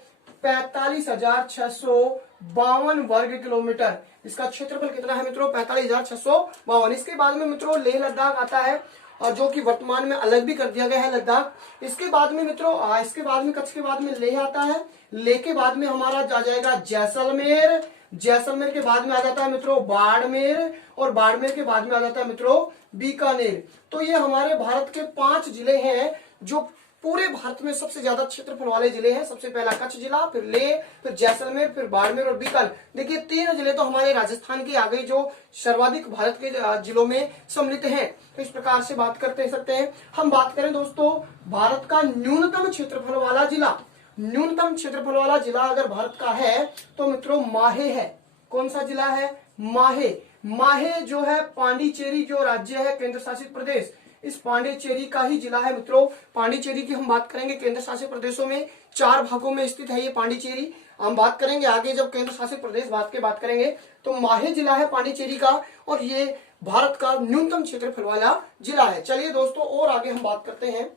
45,652 वर्ग किलोमीटर। इसका क्षेत्रफल कितना है मित्रों 45,652। इसके बाद में मित्रों लेह लद्दाख आता है, और जो कि वर्तमान में अलग भी कर दिया गया है लद्दाख। इसके बाद में मित्रों इसके बाद में कच्छ के बाद में लेह आता है। लेह के बाद में हमारा आ जाएगा जैसलमेर। जैसलमेर के बाद में आ जाता है मित्रों बाड़मेर, और बाड़मेर के बाद में आ जाता है मित्रों बीकानेर। तो ये हमारे भारत के 5 जिले हैं जो पूरे भारत में सबसे ज्यादा क्षेत्रफल वाले जिले हैं। सबसे पहला कच्छ जिला, फिर लेह, फिर जैसलमेर, फिर बाड़मेर और बीकानेर। देखिए 3 जिले तो हमारे राजस्थान के आ गए जो सर्वाधिक भारत के जिलों में सम्मिलित हैं। तो इस प्रकार से बात करते सकते हैं। हम बात करें दोस्तों भारत का न्यूनतम क्षेत्रफल वाला जिला, न्यूनतम क्षेत्रफल वाला जिला अगर भारत का है तो मित्रों माहे है। कौन सा जिला है? माहे। माहे जो है पांडिचेरी जो राज्य है, केंद्र शासित प्रदेश, इस पांडिचेरी का ही जिला है मित्रों। पांडिचेरी की हम बात करेंगे, केंद्र शासित प्रदेशों में 4 भागों में स्थित है ये पांडिचेरी। हम बात करेंगे आगे जब केंद्र शासित प्रदेश बात करेंगे तो माहे जिला है पांडिचेरी का, और ये भारत का न्यूनतम क्षेत्रफल वाला जिला है। चलिए दोस्तों और आगे हम बात करते हैं।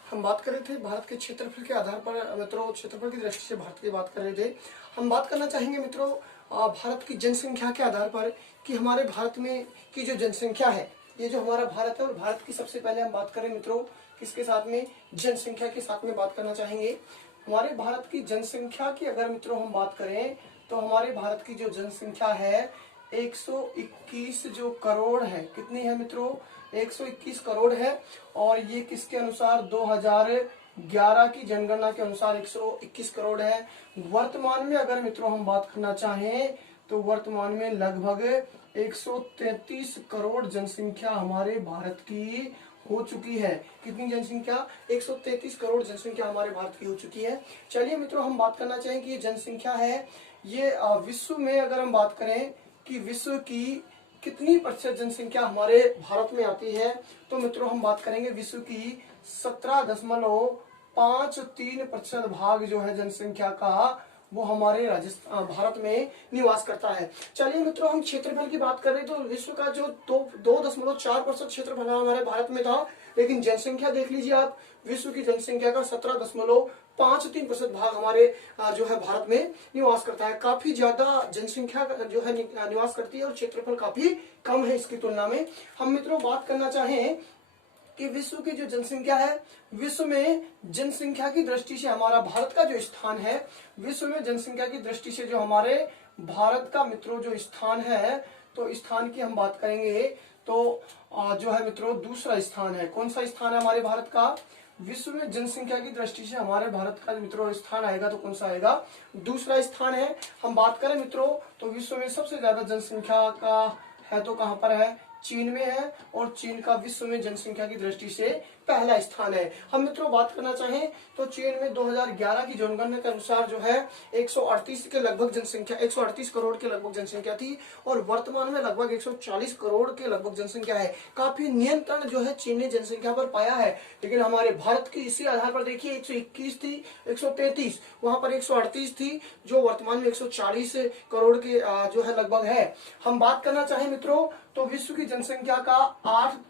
हम बात कर रहे थे भारत के क्षेत्रफल के आधार पर मित्रों, क्षेत्रफल की दृष्टि से भारत की बात कर रहे थे। हम बात करना चाहेंगे मित्रों भारत की जनसंख्या के आधार पर कि हमारे भारत में की जो जनसंख्या है, ये जो हमारा भारत है, और भारत की सबसे पहले हम बात करें मित्रों किसके साथ में? जनसंख्या के साथ में बात करना चाहेंगे। हमारे भारत की जनसंख्या की अगर मित्रों हम बात करें तो हमारे भारत की जो जनसंख्या है 121 जो करोड़ है। कितनी है मित्रों? 121 करोड़ है। और ये किसके अनुसार? 2011 की जनगणना के अनुसार 121 करोड़ है। वर्तमान में अगर मित्रों हम बात करना चाहें तो वर्तमान में लगभग 133 करोड़ जनसंख्या हमारे भारत की हो चुकी है। कितनी जनसंख्या? 133 करोड़ जनसंख्या हमारे भारत की हो चुकी है। चलिए मित्रों हम बात करना चाहें कि ये जनसंख्या है, ये विश्व में अगर हम बात करें कि विश्व की कितनी प्रतिशत जनसंख्या हमारे भारत में आती है, तो मित्रों हम बात करेंगे विश्व की 17.53% भाग जो है जनसंख्या का वो हमारे राजस्थान भारत में निवास करता है। चलिए मित्रों हम क्षेत्रफल की बात कर रहे तो विश्व का जो 2.4% क्षेत्रफल हमारे भारत में था, लेकिन जनसंख्या देख लीजिए आप, विश्व की जनसंख्या का 17.53% भाग हमारे जो है भारत में निवास करता है। काफी ज्यादा जनसंख्या जो है निवास करती है और क्षेत्रफल काफी कम है इसकी तुलना में। हम मित्रों बात करना चाहें कि विश्व की जो जनसंख्या है, विश्व में जनसंख्या की दृष्टि से हमारा भारत का जो स्थान है, विश्व में जनसंख्या की दृष्टि से जो हमारे भारत का मित्रों जो स्थान है, तो स्थान की हम बात करेंगे तो जो है मित्रों दूसरा स्थान है। कौन सा स्थान है हमारे भारत का? विश्व में जनसंख्या की दृष्टि से हमारे भारत का मित्रों स्थान आएगा तो कौन सा आएगा? दूसरा स्थान है। हम बात करें मित्रों तो विश्व में सबसे ज्यादा जनसंख्या का है तो कहां पर है? चीन में है, और चीन का विश्व में जनसंख्या की दृष्टि से पहला स्थान है। हम मित्रों बात करना चाहें तो चीन में 2011 की जनगणना के अनुसार जो है 138 के लगभग जनसंख्या, 138 करोड़ के लगभग जनसंख्या थी, और वर्तमान में लगभग 140 करोड़ के लगभग जनसंख्या है। काफी नियंत्रण जो है चीन ने जनसंख्या पर पाया है, लेकिन हमारे भारत की इसी आधार पर देखिए 121 थी, 133, वहां पर 138 थी, जो वर्तमान में 140 करोड़ के जो है लगभग है। हम बात करना चाहें मित्रों तो विश्व की जनसंख्या का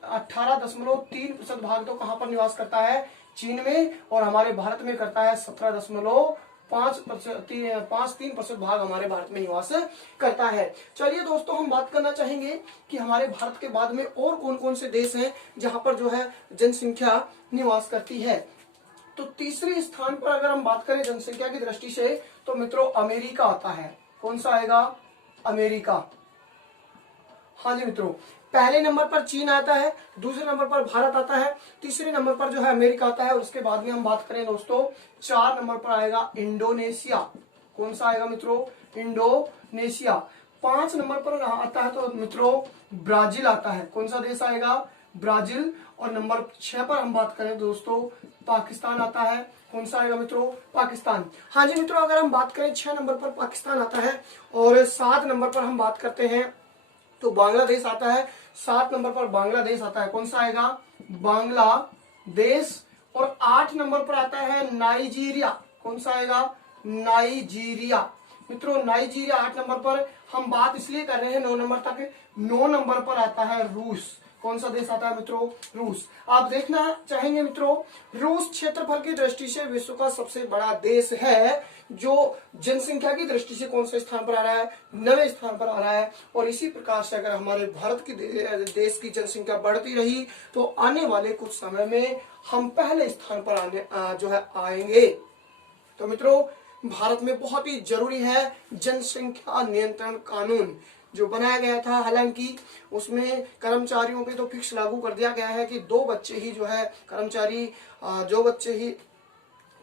18.3% भाग तो कहां पर निवास करता है? चीन में, और हमारे भारत में करता है 17.53% भाग हमारे भारत में निवास करता है। चलिए दोस्तों हम बात करना चाहेंगे कि हमारे भारत के बाद में और कौन कौन से देश हैं जहां पर जो है जनसंख्या निवास करती है। तो तीसरे स्थान पर अगर हम बात करें जनसंख्या की दृष्टि से तो मित्रों अमेरिका आता है। कौन सा आएगा? अमेरिका। हाँ जी मित्रों, पहले नंबर पर चीन आता है, दूसरे नंबर पर भारत आता है, तीसरे नंबर पर जो है अमेरिका आता है, और उसके बाद में हम बात करें दोस्तों 4 नंबर पर आएगा इंडोनेशिया। कौन सा आएगा मित्रों? इंडोनेशिया। 5 नंबर पर आता है तो मित्रों ब्राजील आता है। कौन सा देश आएगा? ब्राजील। और नंबर 6 पर हम बात करें दोस्तों पाकिस्तान आता है। कौन सा आएगा मित्रों? पाकिस्तान। हाँ जी मित्रों, अगर हम बात करें 6 नंबर पर पाकिस्तान आता है, और 7 नंबर पर हम बात करते हैं तो बांग्लादेश आता है। 7 नंबर पर बांग्लादेश आता है। कौन सा आएगा? बांग्लादेश। और 8 नंबर पर आता है नाइजीरिया। कौन सा आएगा? नाइजीरिया। मित्रों नाइजीरिया 8 नंबर पर। हम बात इसलिए कर रहे हैं 9 नंबर तक। 9 नंबर पर आता है रूस। कौन सा देश आता है मित्रों? रूस। आप देखना चाहेंगे मित्रों, रूस क्षेत्रफल की दृष्टि से विश्व का सबसे बड़ा देश है, जो जनसंख्या की दृष्टि से कौन से स्थान पर आ रहा है? 9वें स्थान पर आ रहा है। और इसी प्रकार से अगर हमारे भारत की देश की जनसंख्या बढ़ती रही तो आने वाले कुछ समय में हम पहले स्थान पर आने जो है आएंगे। तो मित्रों भारत में बहुत ही जरूरी है जनसंख्या नियंत्रण कानून जो बनाया गया था। हालांकि उसमें कर्मचारियों पे तो फिक्स लागू कर दिया गया है कि 2 बच्चे ही जो है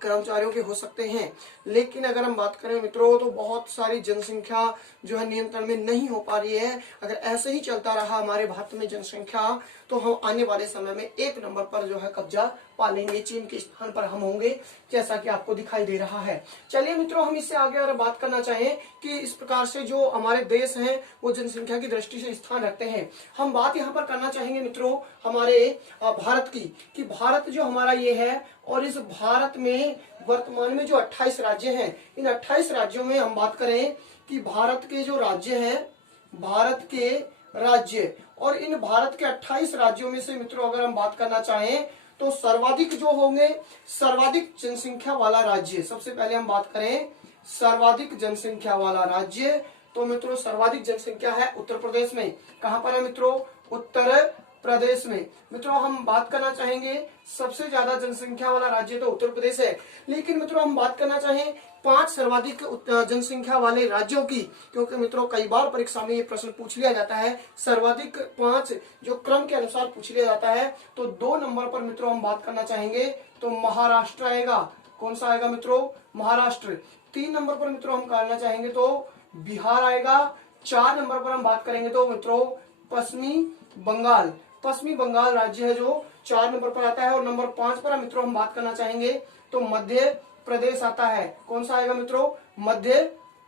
कर्मचारियों के हो सकते हैं, लेकिन अगर हम बात करें मित्रों तो बहुत सारी जनसंख्या जो है नियंत्रण में नहीं हो पा रही है। अगर ऐसे ही चलता रहा हमारे भारत में जनसंख्या तो हम आने वाले समय में 1 नंबर पर जो है कब्जा पा लेंगे, चीन के स्थान पर हम होंगे, जैसा कि आपको दिखाई दे रहा है। चलिए मित्रों, हम इससे आगे अगर बात करना चाहें कि इस प्रकार से जो हमारे देश हैं वो जनसंख्या की दृष्टि से स्थान रखते हैं, हम बात यहाँ पर करना चाहेंगे मित्रों हमारे भारत की, कि भारत जो हमारा ये है, और इस भारत में वर्तमान में जो 28 राज्य हैं, इन 28 राज्यों में हम बात करें कि भारत के जो राज्य हैं, भारत के राज्य, और इन भारत के 28 राज्यों में से मित्रों अगर हम बात करना चाहें तो सर्वाधिक जो होंगे, सर्वाधिक जनसंख्या वाला राज्य, सबसे पहले हम बात करें सर्वाधिक जनसंख्या वाला राज्य, तो मित्रों सर्वाधिक जनसंख्या है उत्तर प्रदेश में। कहां पर है मित्रों? उत्तर प्रदेश में। मित्रों हम बात करना चाहेंगे सबसे ज्यादा जनसंख्या वाला राज्य तो उत्तर प्रदेश है, लेकिन मित्रों हम बात करना चाहें 5 सर्वाधिक जनसंख्या वाले राज्यों की, क्योंकि मित्रों कई बार परीक्षा में ये प्रश्न पूछ लिया जाता है, सर्वाधिक 5 जो क्रम के अनुसार पूछ लिया जाता है, तो 2 नंबर पर मित्रों हम बात करना चाहेंगे तो महाराष्ट्र आएगा। कौन सा आएगा मित्रों? महाराष्ट्र। 3 नंबर पर मित्रों हम करना चाहेंगे तो बिहार आएगा। 4 नंबर पर हम बात करेंगे तो मित्रों पश्चिमी बंगाल, पश्चिमी बंगाल राज्य है जो 4 नंबर पर आता है। और नंबर 5 पर मित्रों हम बात करना चाहेंगे तो मध्य प्रदेश आता है। कौन सा आएगा मित्रों? मध्य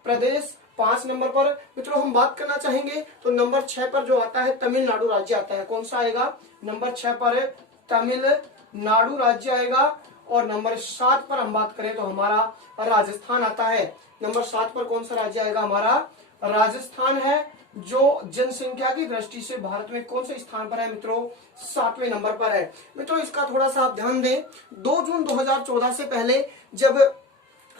प्रदेश। 5 नंबर पर मित्रों हम बात करना चाहेंगे तो नंबर 6 पर जो आता है तमिलनाडु राज्य आता है। कौन सा आएगा? नंबर 6 पर तमिलनाडु राज्य आएगा। और नंबर 7 पर हम बात करें तो हमारा राजस्थान आता है। नंबर 7 पर कौन सा राज्य आएगा? हमारा राजस्थान है, जो जनसंख्या की दृष्टि से भारत में कौन से स्थान पर है मित्रों? 7वें नंबर पर है। मित्रों इसका थोड़ा सा आप ध्यान दें, 2 जून 2014 से पहले जब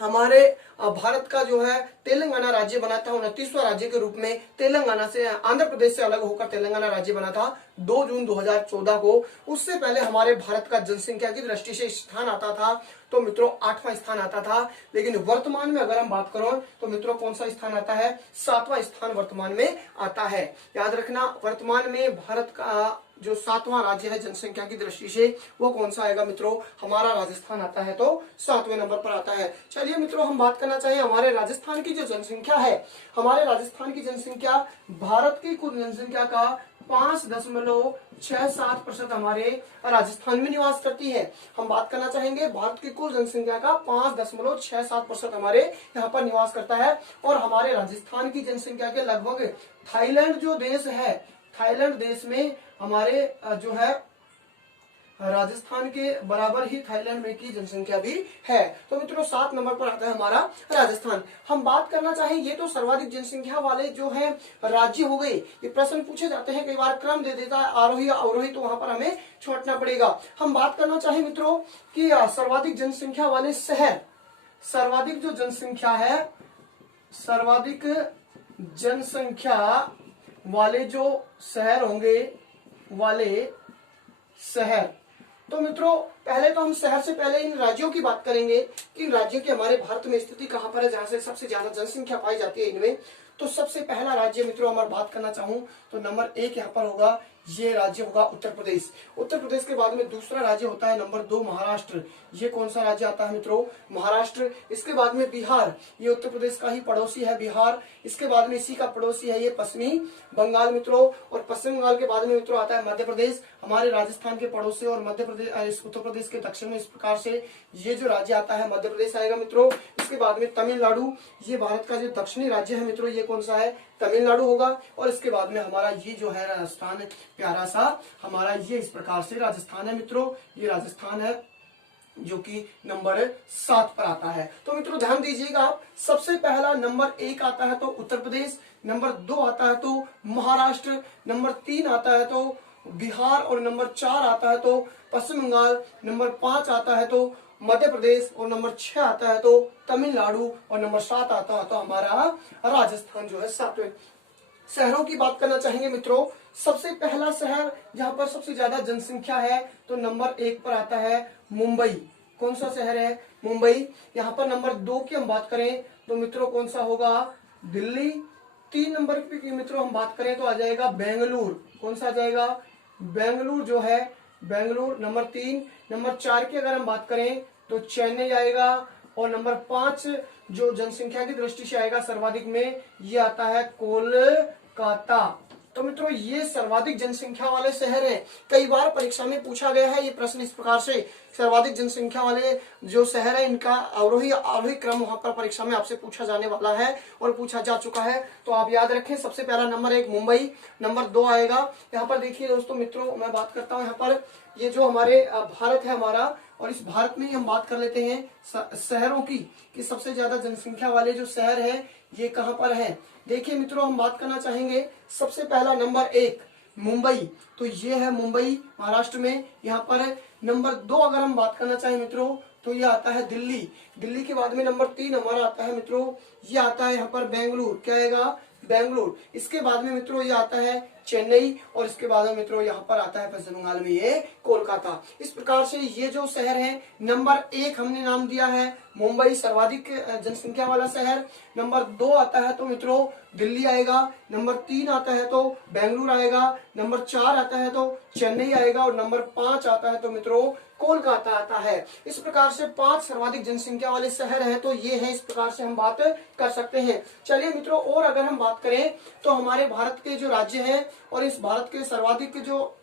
हमारे भारत का जो है तेलंगाना राज्य बना था, 29वां राज्य के रूप में तेलंगाना से, आंध्र प्रदेश से अलग होकर तेलंगाना राज्य बना था 2 जून 2014 को। उससे पहले हमारे भारत का जनसंख्या की दृष्टि से स्थान आता था तो मित्रों 8वां स्थान आता था, लेकिन वर्तमान में अगर हम बात करें तो मित्रों कौन सा स्थान आता है? 7वां स्थान वर्तमान में आता है। याद रखना, वर्तमान में भारत का जो 7वां राज्य है जनसंख्या की दृष्टि से वो कौन सा आएगा मित्रों? हमारा राजस्थान आता है, तो 7वें नंबर पर आता है। चलिए मित्रों हम बात करना चाहिए हमारे राजस्थान की जो जनसंख्या है, हमारे राजस्थान की जनसंख्या भारत की कुल जनसंख्या का 5.67% हमारे राजस्थान में निवास करती है। हम बात करना चाहेंगे भारत की कुल जनसंख्या का 5.67% हमारे यहाँ पर निवास करता है। और हमारे राजस्थान की जनसंख्या के लगभग थाईलैंड जो देश है, थाईलैंड देश में हमारे जो है राजस्थान के बराबर ही थाईलैंड में की जनसंख्या भी है। तो मित्रों 7 नंबर पर आता है हमारा राजस्थान। हम बात करना चाहें, ये तो सर्वाधिक जनसंख्या वाले जो है राज्य हो गए। ये प्रश्न पूछे जाते हैं, कई बार क्रम दे देता है आरोही या अवरोही, तो वहां पर हमें छोड़ना पड़ेगा। हम बात करना चाहें मित्रों कि सर्वाधिक जनसंख्या वाले शहर, सर्वाधिक जो जनसंख्या है, सर्वाधिक जनसंख्या वाले जो शहर होंगे, वाले शहर, तो मित्रों पहले तो हम शहर से पहले इन राज्यों की बात करेंगे कि इन राज्यों की हमारे भारत में स्थिति कहां पर है, जहां से सबसे ज्यादा जनसंख्या पाई जाती है इनमें। तो सबसे पहला राज्य मित्रों अगर बात करना चाहूं तो नंबर 1 यहाँ पर होगा, ये राज्य होगा उत्तर प्रदेश। उत्तर प्रदेश के बाद में दूसरा राज्य होता है नंबर 2 महाराष्ट्र। ये कौन सा राज्य आता है मित्रों? महाराष्ट्र। इसके बाद में बिहार, ये उत्तर प्रदेश का ही पड़ोसी है बिहार। इसके बाद में इसी का पड़ोसी है ये पश्चिमी बंगाल मित्रों। और पश्चिम बंगाल के बाद में मित्रों आता है मध्य प्रदेश, हमारे राजस्थान के पड़ोसी। और मध्य प्रदेश, उत्तर प्रदेश के दक्षिण में इस प्रकार से ये जो राज्य आता है मध्य प्रदेश आएगा मित्रों। इसके बाद में तमिलनाडु, ये भारत का जो दक्षिणी राज्य है मित्रों, ये कौन सा है? तमिलनाडु होगा। और इसके बाद में हमारा ये जो है राजस्थान, प्यारा सा हमारा ये इस प्रकार से राजस्थान है मित्रों। ये राजस्थान है जो कि नंबर 7 पर आता है। तो मित्रों ध्यान दीजिएगा, सबसे पहला नंबर 1 आता है तो उत्तर प्रदेश, नंबर 2 आता है तो महाराष्ट्र, नंबर 3 आता है तो बिहार, और नंबर 4 आता है तो पश्चिम बंगाल, नंबर 5 आता है तो मध्य प्रदेश, और नंबर 6 आता है तो तमिलनाडु, और नंबर 7 आता है तो हमारा राजस्थान जो है 7वें। शहरों की बात करना चाहेंगे मित्रों, सबसे पहला शहर जहां पर सबसे ज्यादा जनसंख्या है तो नंबर 1 पर आता है मुंबई। कौन सा शहर है? मुंबई। यहाँ पर नंबर 2 की हम बात करें तो मित्रों कौन सा होगा? दिल्ली। 3 नंबर की मित्रों हम बात करें तो आ जाएगा बेंगलुरु। कौन सा आ जाएगा? बेंगलुरु जो है, बेंगलुरु नंबर 3। नंबर 4 की अगर हम बात करें तो चेन्नई आएगा। और नंबर 5 जो जनसंख्या की दृष्टि से आएगा सर्वाधिक में, ये आता है कोलकाता। तो मित्रों ये सर्वाधिक जनसंख्या वाले शहर है। कई बार परीक्षा में पूछा गया है ये प्रश्न इस प्रकार से, सर्वाधिक जनसंख्या वाले जो शहर है इनका अवरोही आरोही क्रम वहां पर परीक्षा में आपसे पूछा जाने वाला है और पूछा जा चुका है। तो आप याद रखें, सबसे पहला नंबर 1 मुंबई, नंबर 2 आएगा। यहाँ पर देखिए दोस्तों मित्रों, मैं बात करता हूँ यहाँ पर ये जो हमारे भारत है हमारा, और इस भारत में ही हम बात कर लेते हैं शहरों की कि सबसे ज्यादा जनसंख्या वाले जो शहर है ये कहाँ पर है। देखिए मित्रों, हम बात करना चाहेंगे सबसे पहला नंबर 1 मुंबई, तो ये है मुंबई महाराष्ट्र में, यहाँ पर है। नंबर 2 अगर हम बात करना चाहें मित्रों तो ये आता है दिल्ली। दिल्ली के बाद में नंबर 3 हमारा आता है मित्रों, ये आता है यहाँ पर बेंगलुरु, क्या आएगा बेंगलुरु। इसके बाद में मित्रों ये आता है चेन्नई, और इसके बाद में मित्रों यहाँ पर आता है पश्चिम बंगाल में ये कोलकाता। इस प्रकार से ये जो शहर है, नंबर 1 हमने नाम दिया है मुंबई, सर्वाधिक जनसंख्या वाला शहर। नंबर 2 आता है तो मित्रों दिल्ली आएगा, नंबर 3 आता है तो बेंगलुरु आएगा, नंबर 4 आता है तो चेन्नई आएगा, और नंबर 5 आता है तो मित्रों कोलकाता आता है। इस प्रकार से 5 सर्वाधिक जनसंख्या वाले शहर हैं, तो ये है, इस प्रकार से हम बात कर सकते हैं। चलिए मित्रों, और अगर हम बात करें तो हमारे भारत के जो राज्य हैं और इस भारत के सर्वाधिक जो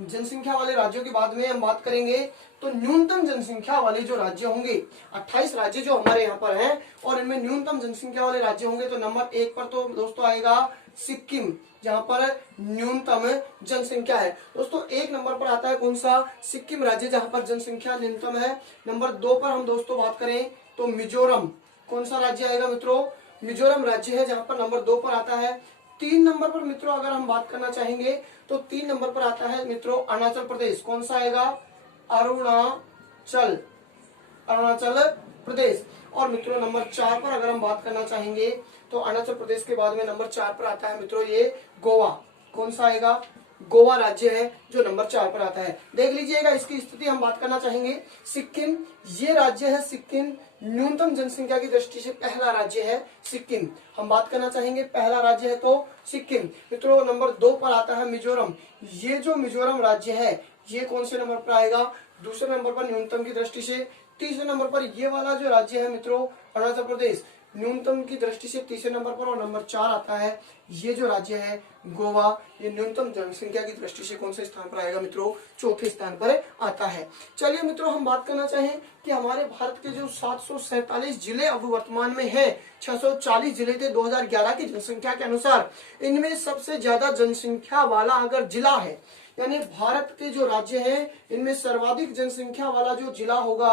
जनसंख्या वाले राज्यों के बाद में हम बात करेंगे तो न्यूनतम जनसंख्या वाले जो राज्य होंगे, 28 राज्य जो हमारे यहाँ पर हैं और इनमें न्यूनतम जनसंख्या वाले राज्य होंगे, तो नंबर 1 पर तो दोस्तों आएगा सिक्किम, जहाँ पर न्यूनतम जनसंख्या है। दोस्तों 1 नंबर पर आता है कौन सा, सिक्किम राज्य, जहाँ पर जनसंख्या न्यूनतम है। नंबर 2 पर हम दोस्तों बात करें तो मिजोरम, कौन सा राज्य आएगा मित्रों, मिजोरम राज्य है, जहाँ पर नंबर 2 पर आता है। 3 नंबर पर मित्रों अगर हम बात करना चाहेंगे तो 3 नंबर पर आता है मित्रों अरुणाचल प्रदेश, कौन सा आएगा, अरुणाचल प्रदेश। और मित्रों नंबर 4 पर अगर हम बात करना चाहेंगे तो अरुणाचल प्रदेश के बाद में नंबर 4 पर आता है मित्रों ये गोवा, कौन सा आएगा, गोवा राज्य है जो नंबर 4 पर आता है। देख लीजिएगा इसकी स्थिति हम बात करना चाहेंगे। सिक्किम, ये राज्य है सिक्किम, न्यूनतम जनसंख्या की दृष्टि से पहला राज्य है सिक्किम। हम बात करना चाहेंगे पहला राज्य है तो सिक्किम। मित्रों नंबर 2 पर आता है मिजोरम, ये जो मिजोरम राज्य है ये कौन से नंबर पर आएगा, दूसरे नंबर पर न्यूनतम की दृष्टि से। तीसरे नंबर पर ये वाला जो राज्य है मित्रों अरुणाचल प्रदेश, न्यूनतम की दृष्टि से तीसरे नंबर पर। और नंबर 4 आता है ये जो राज्य है गोवा, ये न्यूनतम जनसंख्या की दृष्टि से कौन से स्थान पर आएगा मित्रों, चौथे स्थान पर आता है। चलिए मित्रों, हम बात करना चाहें कि हमारे भारत के जो 747 जिले अब वर्तमान में है, 640 जिले थे 2011 की जनसंख्या के अनुसार, इनमें सबसे ज्यादा जनसंख्या वाला अगर जिला है, यानी भारत के जो राज्य हैं इनमें सर्वाधिक जनसंख्या वाला जो जिला होगा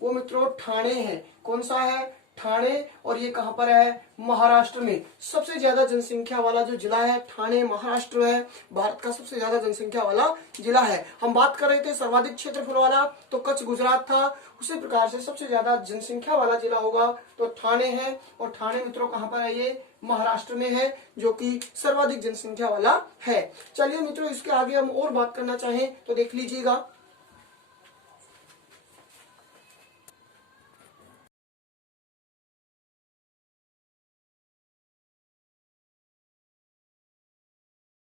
वो मित्रों ठाणे है। कौन सा है, ठाणे। और ये कहां पर है, महाराष्ट्र में। सबसे ज्यादा जनसंख्या वाला जो जिला है ठाणे महाराष्ट्र है, भारत का सबसे ज्यादा जनसंख्या वाला जिला है। हम बात कर रहे थे सर्वाधिक क्षेत्रफल वाला तो कच्छ गुजरात था, उसी प्रकार से सबसे ज्यादा जनसंख्या वाला जिला होगा तो ठाणे है। और ठाणे मित्रों कहां पर है, ये महाराष्ट्र में है, जो कि सर्वाधिक जनसंख्या वाला है। चलिए मित्रों, इसके आगे हम और बात करना चाहें तो देख लीजिएगा